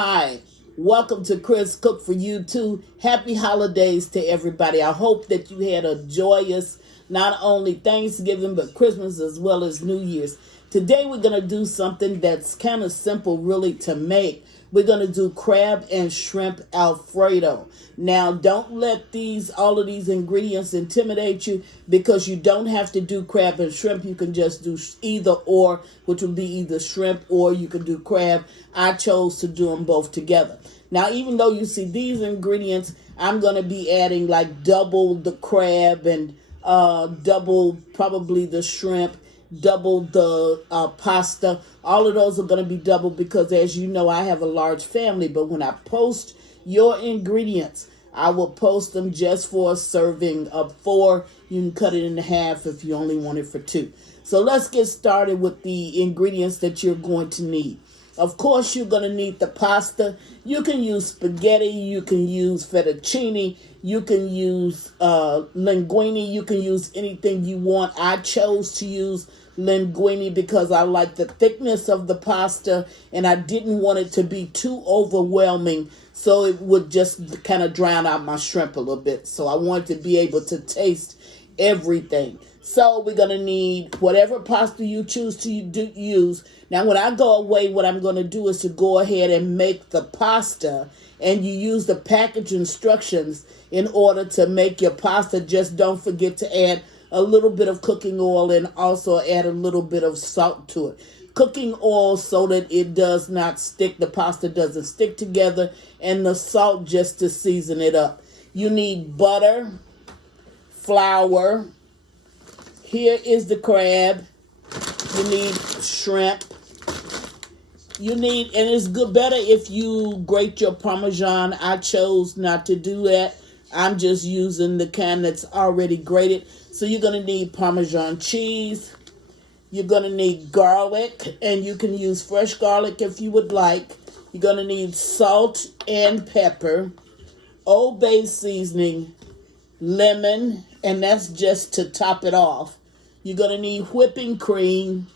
Hi, welcome to Chris Cook for You Too. Happy holidays to everybody. I hope that you had a joyous, not only Thanksgiving, but Christmas as well as New Year's. Today we're going to do something that's kind of simple really to make. We're going to do crab and shrimp Alfredo. Now, don't let all of these ingredients intimidate you, because you don't have to do crab and shrimp. You can just do either or, which would be either shrimp or you can do crab. I chose to do them both together. Now, even though you see these ingredients, I'm going to be adding like double the crab and double probably the shrimp, double the pasta. All of those are going to be double because, as you know, I have a large family. But when I post your ingredients, I will post them just for a serving of 4. You can cut it in half if you only want it for 2. So let's get started with the ingredients that you're going to need. Of course, you're going to need the pasta. You can use spaghetti. You can use fettuccine. You can use linguine. You can use anything you want. I chose to use linguine because I like the thickness of the pasta and I didn't want it to be too overwhelming, so it would just kind of drown out my shrimp a little bit. So I wanted to be able to taste everything. So we're going to need whatever pasta you choose to use. Now, when I go away, what I'm going to do is to go ahead and make the pasta, and you use the package instructions in order to make your pasta. Just don't forget to add a little bit of cooking oil and also add a little bit of salt to it. Cooking oil so that it does not stick, the pasta doesn't stick together, and the salt just to season it up. You need butter, flour. Here is the crab. You need shrimp. You need, and it's better if you grate your Parmesan. I chose not to do that. I'm just using the kind that's already grated. So you're going to need Parmesan cheese. You're going to need garlic, and you can use fresh garlic if you would like. You're going to need salt and pepper, Old Bay seasoning, lemon, and that's just to top it off. You're going to need whipping cream,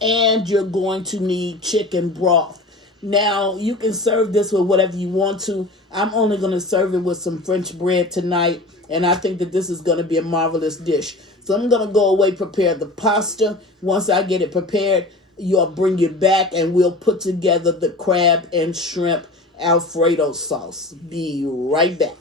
and you're going to need chicken broth. Now, you can serve this with whatever you want to. I'm only going to serve it with some French bread tonight, and I think that this is going to be a marvelous dish. So I'm going to go away, prepare the pasta. Once I get it prepared, I'll bring you back, and we'll put together the crab and shrimp Alfredo sauce. Be right back.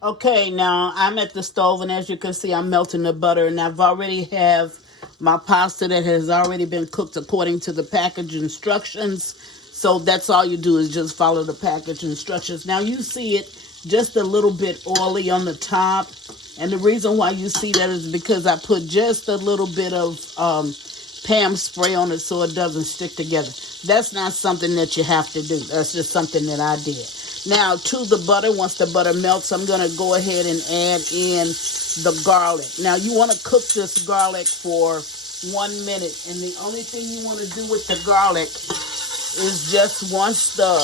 Okay, now I'm at the stove, and as you can see, I'm melting the butter, and I've already have my pasta that has already been cooked according to the package instructions. So that's all you do is just follow the package instructions. Now you see it just a little bit oily on the top. And the reason why you see that is because I put just a little bit of Pam spray on it so it doesn't stick together. That's not something that you have to do. That's just something that I did. Now to the butter, once the butter melts, I'm going to go ahead and add in the garlic. Now you want to cook this garlic for 1 minute. And the only thing you want to do with the garlic is just once the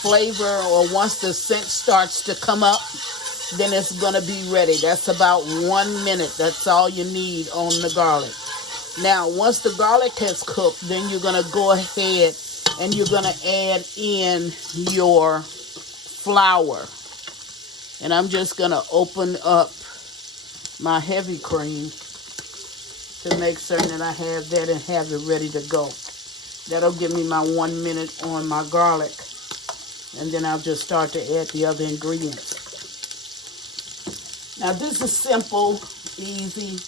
flavor or once the scent starts to come up, then it's going to be ready. That's about 1 minute. That's all you need on the garlic. Now, once the garlic has cooked, then you're going to go ahead and you're going to add in your flour. And I'm just going to open up my heavy cream to make certain that I have that and have it ready to go. That'll give me my 1 minute on my garlic. And then I'll just start to add the other ingredients. Now this is simple, easy,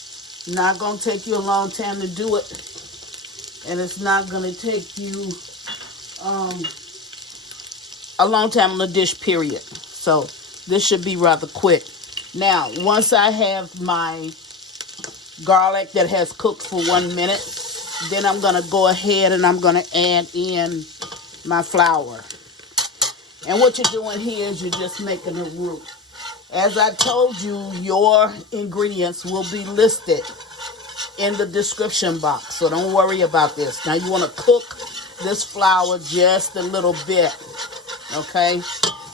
not going to take you a long time to do it. And it's not going to take you a long time on the dish, period. So this should be rather quick. Now, once I have my garlic that has cooked for 1 minute, then I'm going to go ahead and I'm going to add in my flour. And what you're doing here is you're just making a roux. As I told you, your ingredients will be listed in the description box, so don't worry about this. Now you want to cook this flour just a little bit, okay?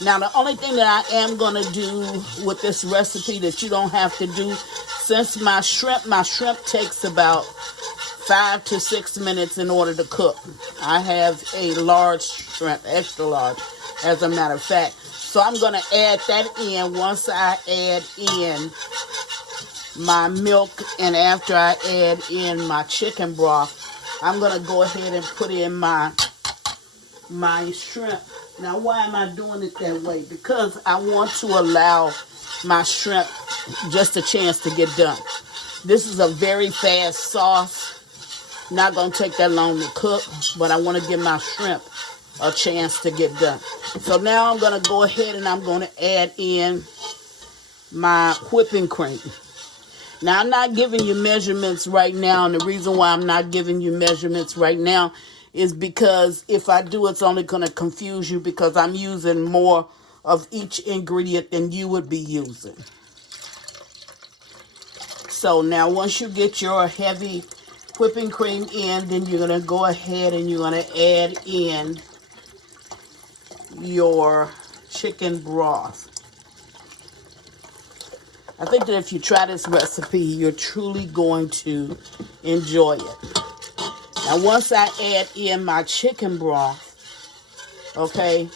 Now the only thing that I am going to do with this recipe that you don't have to do, since my shrimp takes about 5 to 6 minutes in order to cook. I have a large shrimp, extra large, as a matter of fact. So I'm going to add that in once I add in my milk, and after I add in my chicken broth, I'm going to go ahead and put in my shrimp. Now, why am I doing it that way? Because I want to allow my shrimp just a chance to get done. This is a very fast sauce. Not going to take that long to cook, but I want to give my shrimp a chance to get done. So now I'm going to go ahead and I'm going to add in my whipping cream. Now, I'm not giving you measurements right now, and the reason why I'm not giving you measurements right now is because if I do, it's only going to confuse you because I'm using more of each ingredient than you would be using. So now once you get your heavy whipping cream in, then you're going to go ahead and you're going to add in your chicken broth. I think that if you try this recipe, you're truly going to enjoy it. Now, once I add in my chicken broth, okay,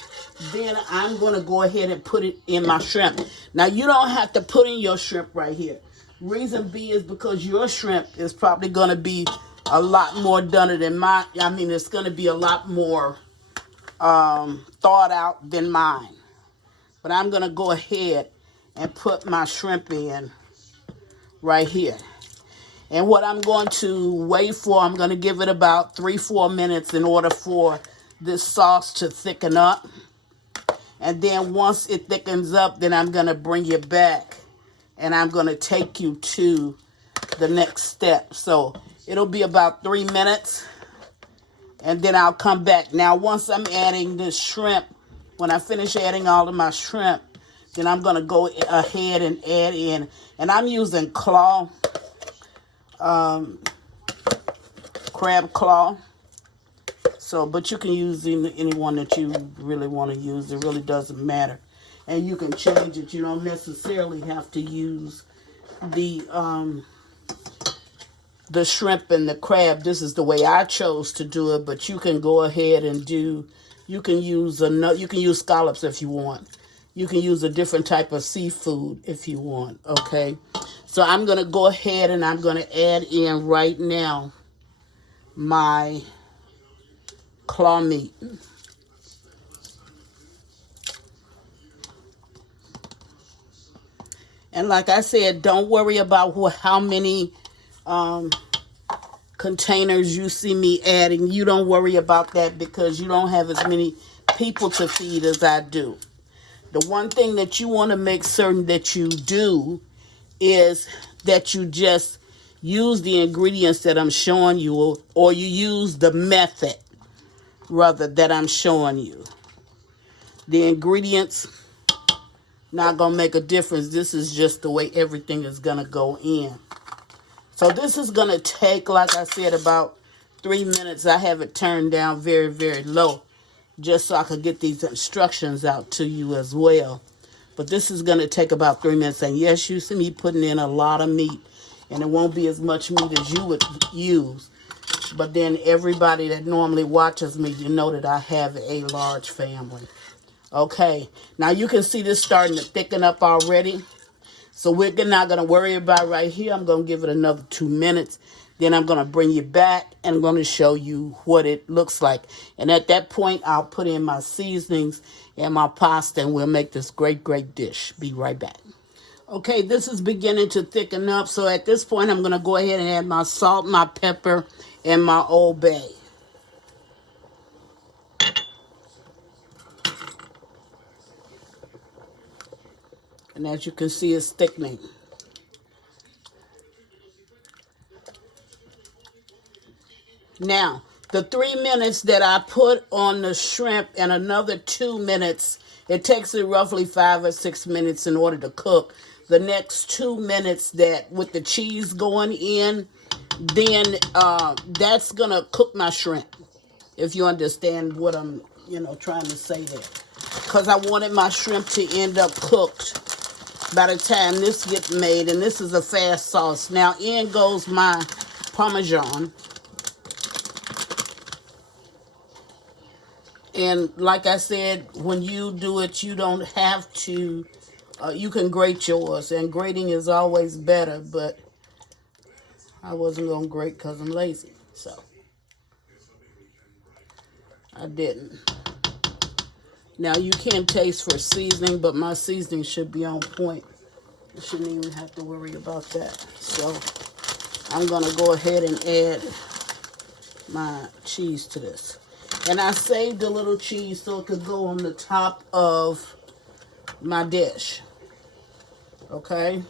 then I'm going to go ahead and put it in my shrimp. Now, you don't have to put in your shrimp right here. Reason B is because your shrimp is probably going to be a lot more done than mine. I mean, it's going to be a lot more thought out than mine. But I'm going to go ahead and put my shrimp in right here. And what I'm going to wait for, I'm going to give it about 3-4 minutes in order for this sauce to thicken up. And then once it thickens up, then I'm going to bring you back and I'm going to take you to the next step. So it'll be about 3 minutes and then I'll come back. Now, once I'm adding this shrimp, when I finish adding all of my shrimp, then I'm going to go ahead and add in, and I'm using crab claw. So, but you can use any one that you really want to use. It really doesn't matter. And you can change it. You don't necessarily have to use the shrimp and the crab. This is the way I chose to do it, but you can go ahead and you can use scallops if you want. You can use a different type of seafood if you want, okay? So I'm going to go ahead and I'm going to add in right now my claw meat. And like I said, don't worry about how many containers you see me adding. You don't worry about that because you don't have as many people to feed as I do. The one thing that you want to make certain that you do is that you just use the ingredients that I'm showing you, or you use the method, rather, that I'm showing you. The ingredients not going to make a difference. This is just the way everything is going to go in. So this is going to take, like I said, about 3 minutes. I have it turned down very, very low, just so I could get these instructions out to you as well. But this is going to take about 3 minutes. And yes, you see me putting in a lot of meat. And it won't be as much meat as you would use. But then everybody that normally watches me, you know that I have a large family. Okay. Now you can see this starting to thicken up already. So we're not going to worry about right here. I'm going to give it another 2 minutes. Then I'm going to bring you back and I'm going to show you what it looks like. And at that point, I'll put in my seasonings and my pasta and we'll make this great, great dish. Be right back. Okay, this is beginning to thicken up. So at this point, I'm going to go ahead and add my salt, my pepper, and my Old Bay. And as you can see, it's thickening. Now, the 3 minutes that I put on the shrimp and another 2 minutes, it takes it roughly 5 or 6 minutes in order to cook. The next 2 minutes that with the cheese going in, then that's going to cook my shrimp, if you understand what I'm, trying to say there. Because I wanted my shrimp to end up cooked by the time this gets made, and this is a fast sauce. Now, in goes my Parmesan. And like I said, when you do it, you don't have to, you can grate yours. And grating is always better, but I wasn't going to grate because I'm lazy. So I didn't. Now you can taste for seasoning, but my seasoning should be on point. You shouldn't even have to worry about that. So I'm going to go ahead and add my cheese to this. And I saved a little cheese so it could go on the top of my dish. Okay?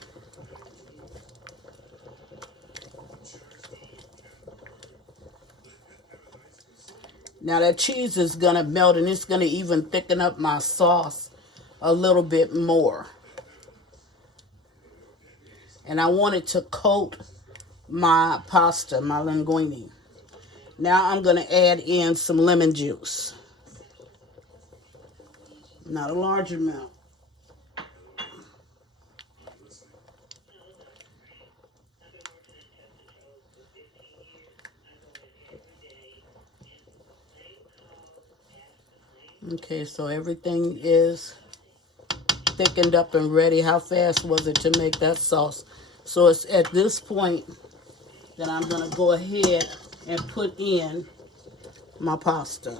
Now that cheese is going to melt, and it's going to even thicken up my sauce a little bit more. And I want it to coat my pasta, my linguine. Now I'm going to add in some lemon juice. Not a large amount. Okay, so everything is thickened up and ready. How fast was it to make that sauce? So it's at this point that I'm going to go ahead and put in my pasta.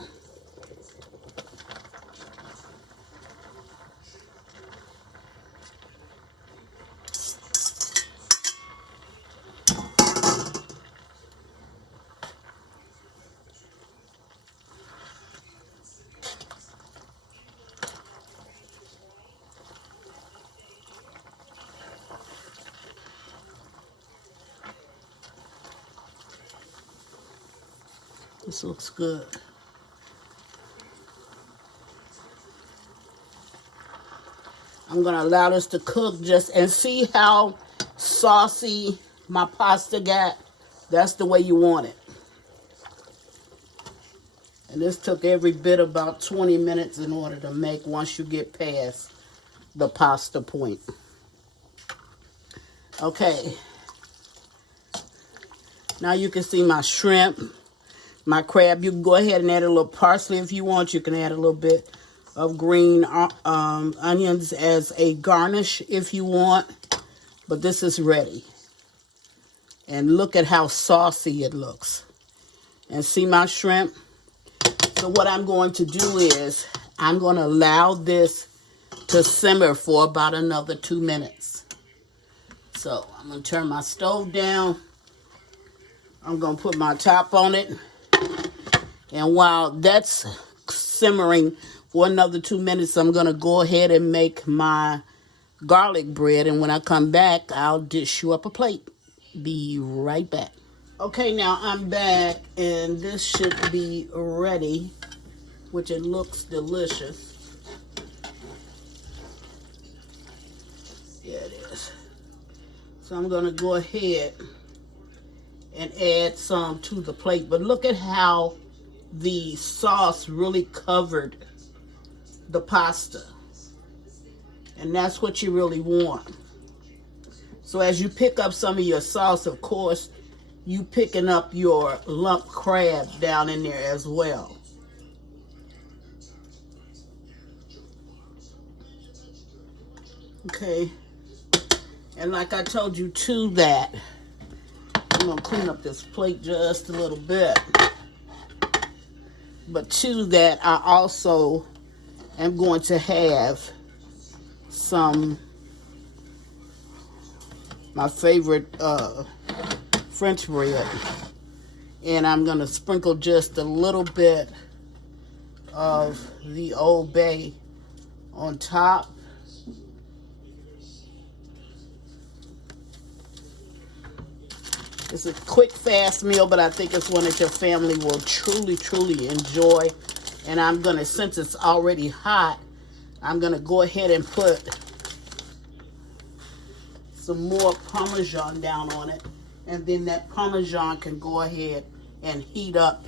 This looks good. I'm going to allow this to cook and see how saucy my pasta got. That's the way you want it. And this took every bit about 20 minutes in order to make once you get past the pasta point. Okay. Now you can see my shrimp, my crab. You can go ahead and add a little parsley if you want. You can add a little bit of green onions as a garnish if you want. But this is ready. And look at how saucy it looks. And see my shrimp? So what I'm going to do is I'm going to allow this to simmer for about another 2 minutes. So I'm going to turn my stove down. I'm going to put my top on it. And while that's simmering for another 2 minutes, I'm going to go ahead and make my garlic bread. And when I come back, I'll dish you up a plate. Be right back. Okay, now I'm back, and this should be ready, which it looks delicious. Yeah, it is. So I'm going to go ahead and add some to the plate. But look at how the sauce really covered the pasta. And that's what you really want. So as you pick up some of your sauce, of course, you picking up your lump crab down in there as well. Okay. And like I told you too, that I'm going to clean up this plate just a little bit. But to that, I also am going to have some, my favorite French bread. And I'm going to sprinkle just a little bit of the Old Bay on top. It's a quick, fast meal, but I think it's one that your family will truly, truly enjoy. And I'm going to, since it's already hot, I'm going to go ahead and put some more Parmesan down on it. And then that Parmesan can go ahead and heat up.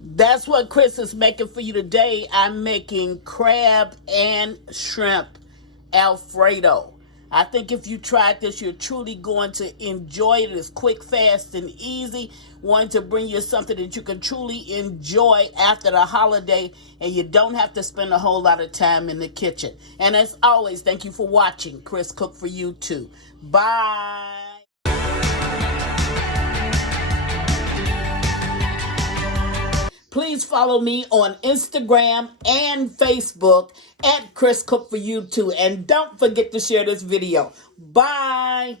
That's what Chris is making for you today. I'm making crab and shrimp Alfredo. I think if you tried this, you're truly going to enjoy it. It's quick, fast, and easy. Wanting to bring you something that you can truly enjoy after the holiday, and you don't have to spend a whole lot of time in the kitchen. And as always, thank you for watching Chris Cook for You Too. Bye. Please follow me on Instagram and Facebook at Chris Cook for You Too. And don't forget to share this video. Bye.